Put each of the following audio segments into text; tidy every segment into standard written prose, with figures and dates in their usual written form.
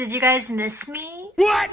Did you guys miss me? What?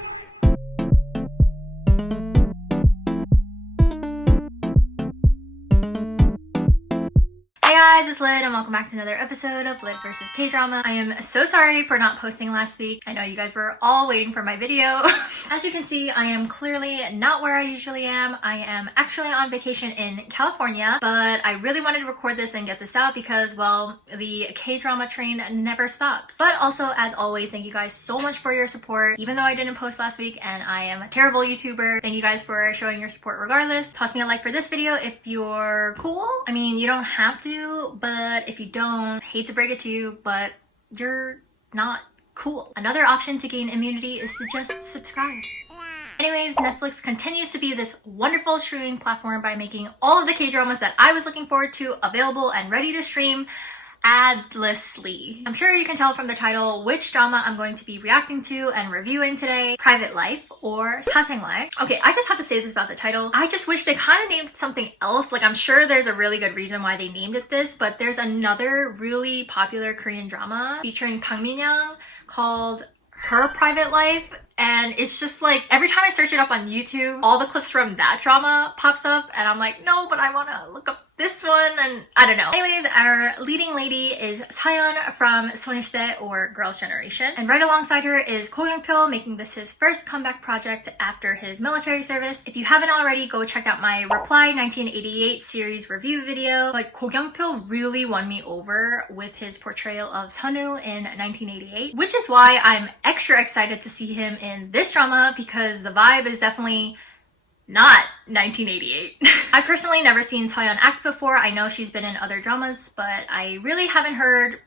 Hey guys, it's Lyd and welcome back to another episode of Lyd versus K-Drama. I am so sorry for not posting last week. I know you guys were all waiting for my video. As you can see, I am clearly not where I usually am. I am actually on vacation in California, but I really wanted to record this and get this out because, well, the K-Drama train never stops. But also, as always, thank you guys so much for your support. Even though I didn't post last week and I am a terrible YouTuber, thank you guys for showing your support regardless. Toss me a like for this video if you're cool. I mean, you don't have to, but if you don't, hate to break it to you, but you're not cool. Another option to gain immunity is to just subscribe. Anyways, Netflix continues to be this wonderful streaming platform by making all of the K-dramas that I was looking forward to available and ready to stream adlessly. I'm sure you can tell from the title which drama I'm going to be reacting to and reviewing today: Private Life or 사생활. Okay, I just have to say this about the title. I just wish they kind of named something else. Like, I'm sure there's a really good reason why they named it this, but there's another really popular Korean drama featuring Park Min-young called Her Private Life, and it's just like every time I search it up on YouTube, all the clips from that drama pops up and I'm like, no, but I want to look up this one, and I don't know. Anyways, our leading lady is Seohyun from 소녀시대 or Girls' Generation, and right alongside her is Ko Kyung, making this his first comeback project after his military service. If you haven't already, go check out my Reply 1988 series review video. But Ko Kyung really won me over with his portrayal of Sunwoo in 1988, which is why I'm extra excited to see him in this drama because the vibe is definitely not 1988. I've personally never seen Seohyun act before. I know she's been in other dramas, but I really haven't heard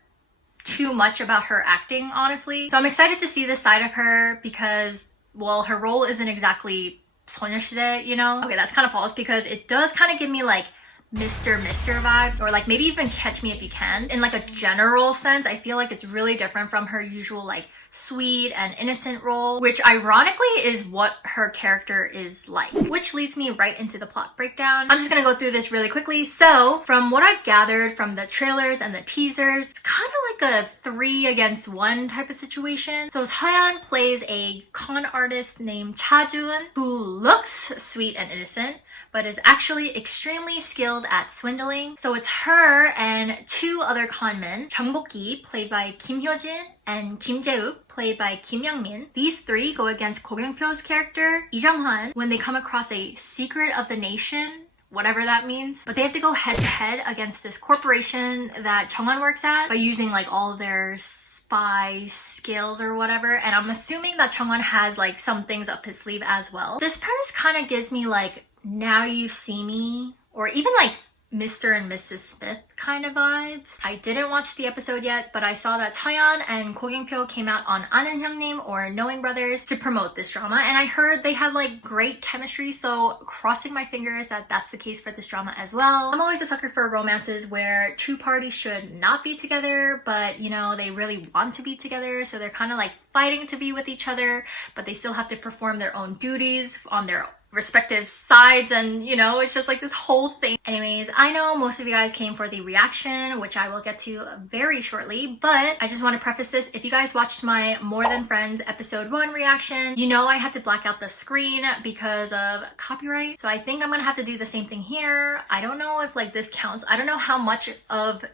too much about her acting, honestly. So I'm excited to see this side of her because, well, her role isn't exactly 소녀시대, you know? Okay, that's kind of false because it does kind of give me like Mr. vibes, or like maybe even Catch Me If You Can. In like a general sense, I feel like it's really different from her usual like sweet and innocent role, which ironically is what her character is like. Which leads me right into the plot breakdown. I'm just gonna go through this really quickly. So from what I've gathered from the trailers and the teasers, it's kind of like a 3 against 1 type of situation. So Seohyun plays a con artist named Cha-joon who looks sweet and innocent, but is actually extremely skilled at swindling. So it's her and 2 other conmen, Jeongbok-gi, played by Kim Hyo-jin, and Kim Jae-uk, played by Kim Young-min. These 3 go against Ko Kyung-pyo's character, Lee Jung-hwan, when they come across a secret of the nation, whatever that means. But they have to go head to head against this corporation that Jung-hwan works at by using like all of their spy skills or whatever. And I'm assuming that Jung-hwan has like some things up his sleeve as well. This premise kind of gives me like Now You See Me, or even like Mr. and Mrs. Smith kind of vibes. I didn't watch the episode yet, but I saw that Seohyun and Ko Kyung-pyo came out on 아는 형님 or Knowing Brothers to promote this drama, and I heard they had like great chemistry, so crossing my fingers that that's the case for this drama as well. I'm always a sucker for romances where 2 parties should not be together, but you know, they really want to be together, so they're kind of like fighting to be with each other, but they still have to perform their own duties on their respective sides, and you know, it's just like this whole thing. Anyways, I know most of you guys came for the reaction, which I will get to very shortly, but I just want to preface this. If you guys watched my More Than Friends episode 1 reaction, you know I had to black out the screen because of copyright, so I think I'm gonna have to do the same thing here. I don't know if like this counts. I don't know how much of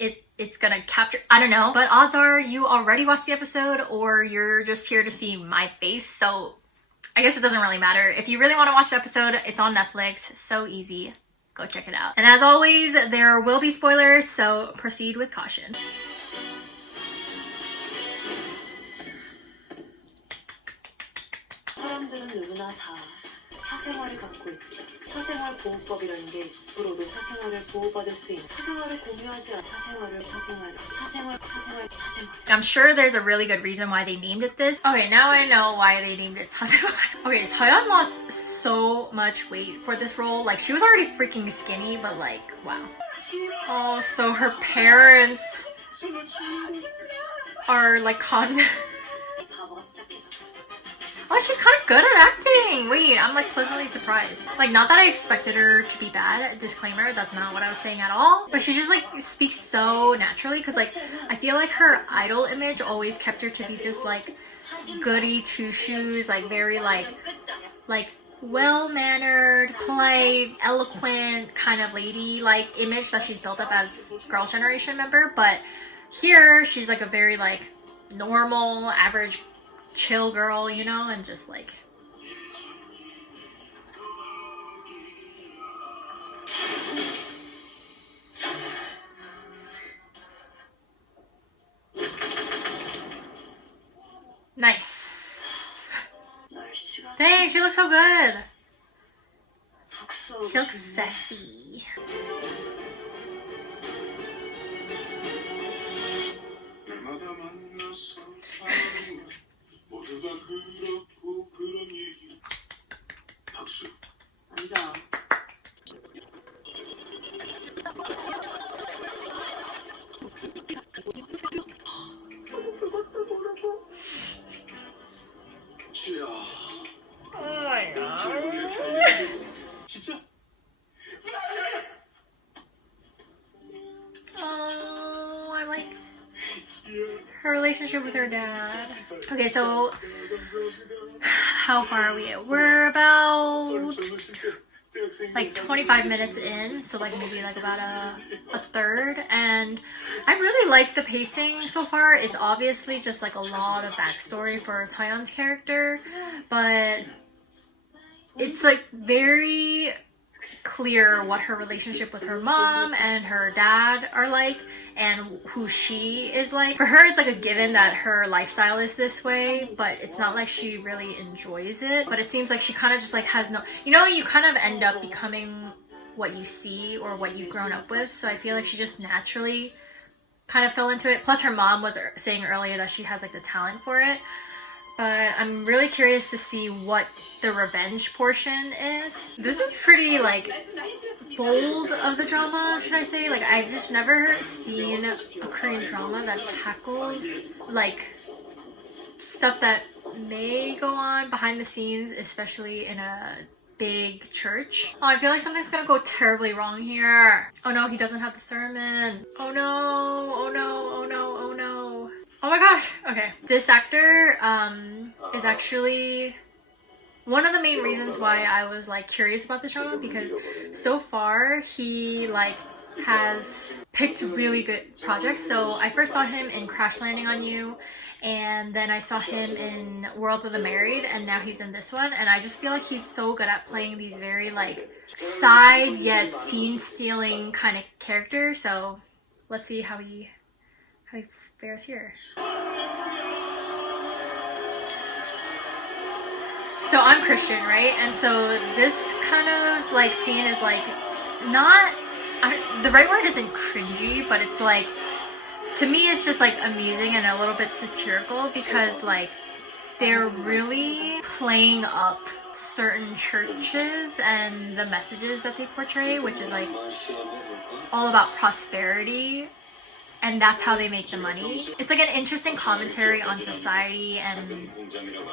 it's gonna capture, I don't know, but odds are you already watched the episode or you're just here to see my face, so I guess it doesn't really matter. If you really want to watch the episode, it's on Netflix. So easy. Go check it out. And as always, there will be spoilers, so proceed with caution. 사람들은 누구나 다 사생활을 갖고 있고 사생활 보호법이라는 게 있으로도 사생활을 보호받을 수 있는 사생활을 공유하지 않아 사생활. I'm sure there's a really good reason why they named it this. Okay, now I know why they named it 사생활. Okay, Seohyun lost so much weight for this role. Like, she was already freaking skinny, but like, wow. Oh, so her parents are like con. Oh, she's kind of good at acting. Wait, I'm like pleasantly surprised. Like, not that I expected her to be bad. Disclaimer, that's not what I was saying at all. But she just like speaks so naturally because like I feel like her idol image always kept her to be this like goody two shoes, like very like well-mannered, polite, eloquent kind of lady like image that she's built up as Girls' Generation member. But here she's like a very like normal, average, chill girl, you know, and just like nice. Dang, she looks so good. She looks sassy. Oh, I like her relationship with her dad. Okay, so how far are we? We're about like 25 minutes in, so like maybe like about a third, and I really like the pacing so far. It's obviously just like a lot of backstory for Sohyun's character, but it's like very clear what her relationship with her mom and her dad are like and who she is like. For her, it's like a given that her lifestyle is this way, but it's not like she really enjoys it. But it seems like she kind of just like has no, you know, you kind of end up becoming what you see or what you've grown up with. So I feel like she just naturally kind of fell into it. Plus her mom was saying earlier that she has like the talent for it. But I'm really curious to see what the revenge portion is. This is pretty like bold of the drama, should I say? Like, I've just never seen a Korean drama that tackles like stuff that may go on behind the scenes, especially in a big church. Oh, I feel like something's gonna go terribly wrong here. Oh no, he doesn't have the sermon. Oh no, oh no, oh no, oh no. Oh my gosh, okay. This actor is actually one of the main reasons why I was like curious about this drama, because so far he like has picked really good projects. So I first saw him in Crash Landing on You, and then I saw him in World of the Married, and now he's in this one. And I just feel like he's so good at playing these very like side yet scene stealing kind of characters. So let's see how he fares here. So I'm Christian, right? And so this kind of like scene is like not, the right word isn't cringy, but it's like, to me it's just like amusing and a little bit satirical, because like they're really playing up certain churches and the messages that they portray, which is like all about prosperity, and that's how they make the money. It's like an interesting commentary on society and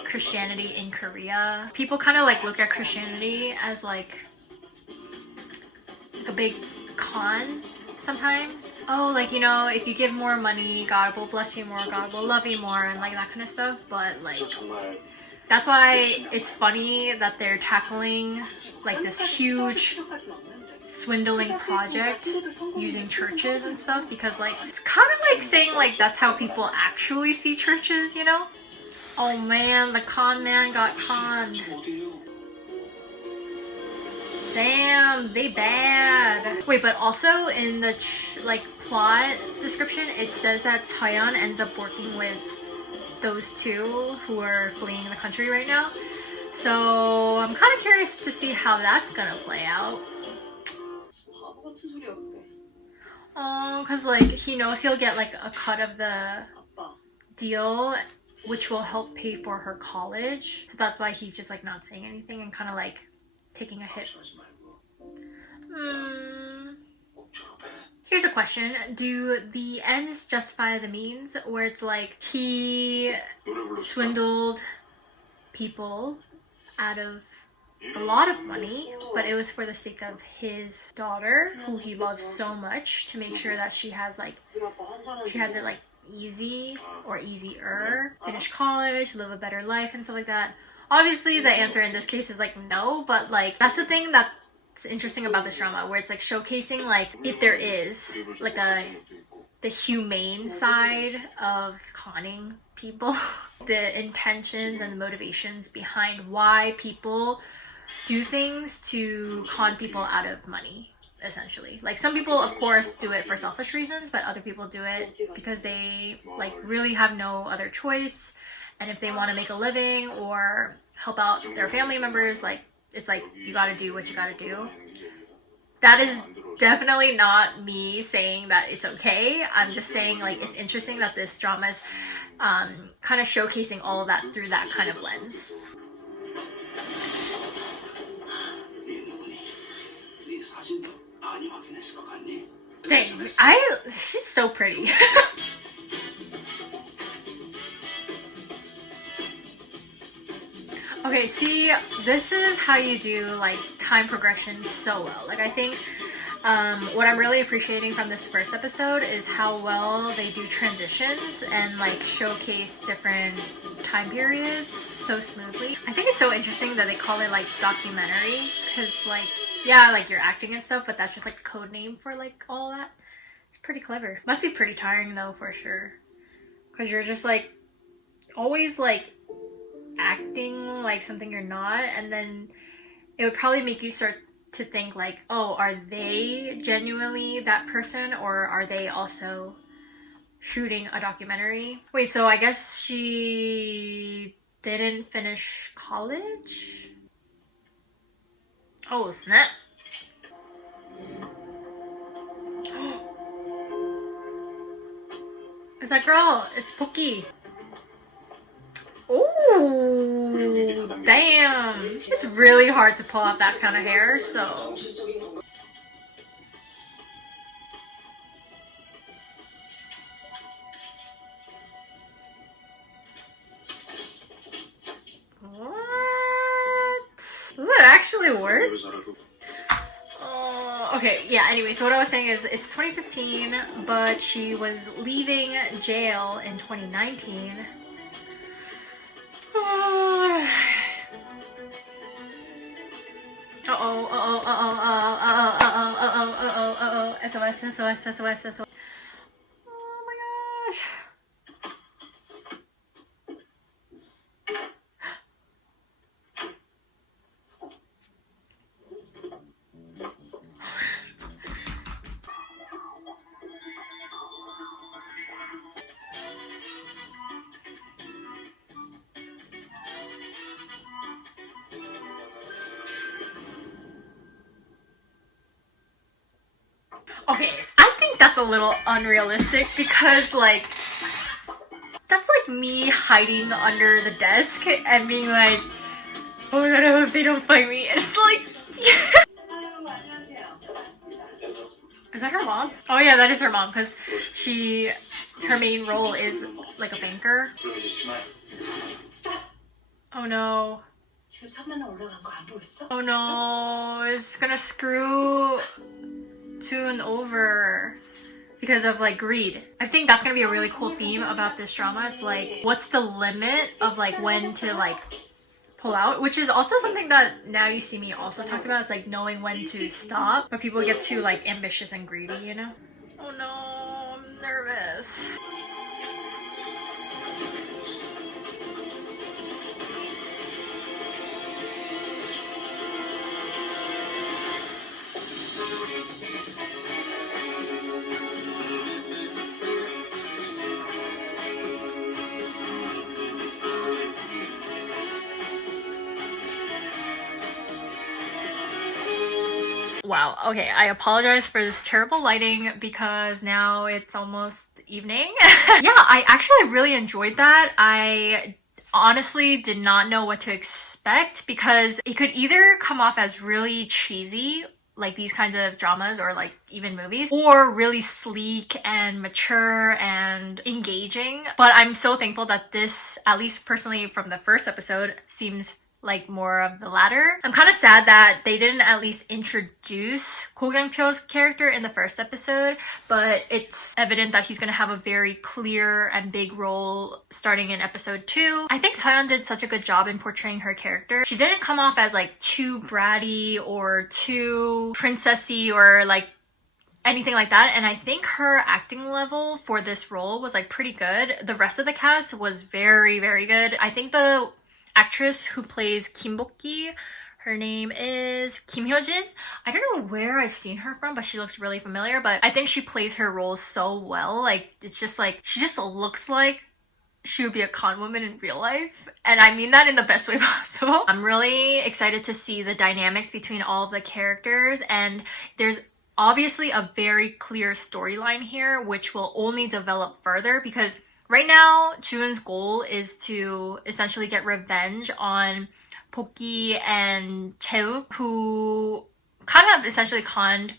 Christianity in Korea. People kind of like look at Christianity as like a big con sometimes. Oh, like, you know, if you give more money, God will bless you more, God will love you more, and like that kind of stuff. But like, that's why it's funny that they're tackling like this huge swindling project using churches and stuff, because like it's kind of like saying like that's how people actually see churches, you know? Oh man, the con man got conned. Damn, they bad. Wait, but also in the like plot description, it says that Sohyun ends up working with those two who are fleeing the country right now. So I'm kind of curious to see how that's gonna play out. Oh, because like he knows he'll get like a cut of the deal, which will help pay for her college. So that's why he's just like not saying anything and kind of like taking a hit. Here's a question. Do the ends justify the means? Where it's like he swindled people out of a lot of money, but it was for the sake of his daughter, who he loves so much, to make sure that she has it like easy or easier, finish college, live a better life and stuff like that. Obviously the answer in this case is like no, but like that's the thing that's interesting about this drama, where it's like showcasing like if there is like the humane side of conning people, the intentions and the motivations behind why people do things to con people out of money, essentially. Like some people of course do it for selfish reasons, but other people do it because they like really have no other choice, and if they want to make a living or help out their family members, like it's like you gotta do what you gotta do. That is definitely not me saying that it's okay. I'm just saying like it's interesting that this drama is kind of showcasing all of that through that kind of lens. Dang, she's so pretty. Okay, see, this is how you do like time progression so well. Like I think what I'm really appreciating from this first episode is how well they do transitions and like showcase different time periods so smoothly. I think it's so interesting that they call it like documentary, because like, yeah, like you're acting and stuff, but that's just like a code name for like all that. It's pretty clever. Must be pretty tiring though, for sure, because you're just like always like acting like something you're not, and then it would probably make you start to think like, oh, are they genuinely that person, or are they also shooting a documentary? Wait, so I guess she didn't finish college? Oh snap. It's that girl, it's Pookie. Ooh, damn. It's really hard to pull out that kind of hair, so. What? Does it actually work? Okay, yeah, anyway, so what I was saying is it's 2015, but she was leaving jail in 2019. SOS. Oh my gosh. Okay, I think that's a little unrealistic, because like that's like me hiding under the desk and being like, oh my god, I hope they don't find me. And it's like is that her mom? Oh yeah, that is her mom, because her main role is like a banker. Oh no. Oh no, it's gonna screw Tune over because of like greed. I think that's gonna be a really cool theme about this drama. It's like, what's the limit of like when to like pull out, which is also something that Now You See Me also talked about. It's like knowing when to stop, but people get too like ambitious and greedy, you know? Oh no, I'm nervous. Wow, okay, I apologize for this terrible lighting because now it's almost evening. Yeah, I actually really enjoyed that. I honestly did not know what to expect, because it could either come off as really cheesy like these kinds of dramas or like even movies, or really sleek and mature and engaging. But I'm so thankful that this, at least personally from the first episode, seems like more of the latter. I'm kind of sad that they didn't at least introduce Go Kyung-pyo's character in the first episode, but it's evident that he's going to have a very clear and big role starting in episode 2. I think Seohyun did such a good job in portraying her character. She didn't come off as like too bratty or too princessy or like anything like that, and I think her acting level for this role was like pretty good. The rest of the cast was very, very good. I think the actress who plays Kim Bok-ki, her name is Kim Hyo-jin. I don't know where I've seen her from, but she looks really familiar. But I think she plays her role so well. Like, it's just like, she just looks like she would be a con woman in real life. And I mean that in the best way possible. I'm really excited to see the dynamics between all of the characters. And there's obviously a very clear storyline here, which will only develop further because right now, Jun's goal is to essentially get revenge on Bok-ki and Chaeuk, who kind of essentially conned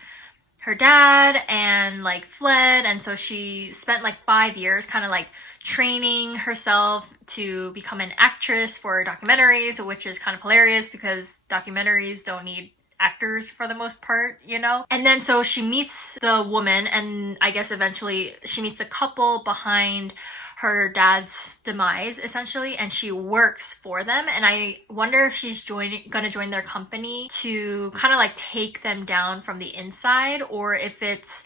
her dad and like fled. And so she spent like 5 years kind of like training herself to become an actress for documentaries, which is kind of hilarious because documentaries don't need actors for the most part, you know? And then so she meets the woman, and I guess eventually she meets the couple behind her dad's demise, essentially, and she works for them. And I wonder if she's gonna join their company to kind of like take them down from the inside, or if it's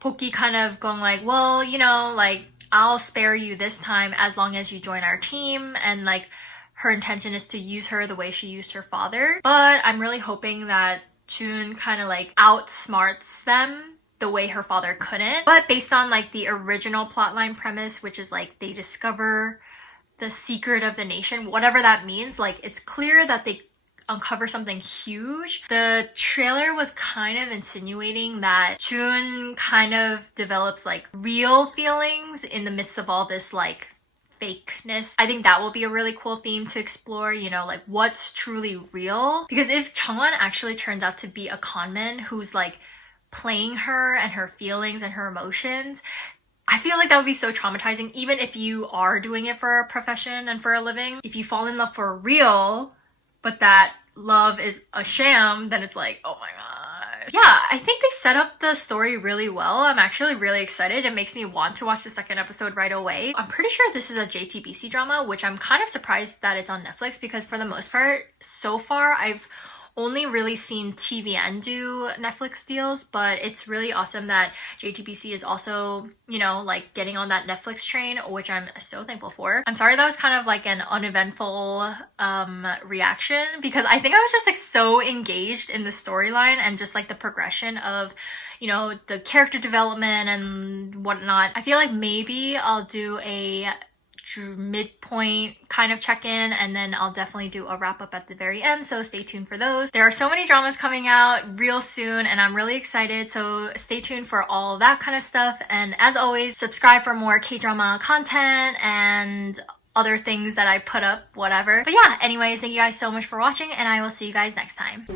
Bok-ki kind of going like, well, you know, like, I'll spare you this time as long as you join our team, and like her intention is to use her the way she used her father. But I'm really hoping that Jun kind of like outsmarts them the way her father couldn't. But based on like the original plotline premise, which is like they discover the secret of the nation, whatever that means, like it's clear that they uncover something huge. The trailer was kind of insinuating that Jun kind of develops like real feelings in the midst of all this like fakeness. I think that will be a really cool theme to explore, you know, like what's truly real. Because if Changwon actually turns out to be a conman who's like playing her and her feelings and her emotions, I feel like that would be so traumatizing, even if you are doing it for a profession and for a living. If you fall in love for real, but that love is a sham, then it's like, oh my god. Yeah, I think they set up the story really well. I'm actually really excited. It makes me want to watch the second episode right away. I'm pretty sure this is a JTBC drama, which I'm kind of surprised that it's on Netflix because for the most part, so far, I've only really seen TVN do Netflix deals, but it's really awesome that JTBC is also, you know, like getting on that Netflix train, which I'm so thankful for. I'm sorry that was kind of like an uneventful reaction because I think I was just like so engaged in the storyline and just like the progression of, you know, the character development and whatnot. I feel like maybe I'll do a midpoint kind of check-in, and then I'll definitely do a wrap-up at the very end, so stay tuned for those. There are so many dramas coming out real soon and I'm really excited, so stay tuned for all that kind of stuff. And as always, subscribe for more K-drama content and other things that I put up, whatever. But yeah, anyways, thank you guys so much for watching and I will see you guys next time.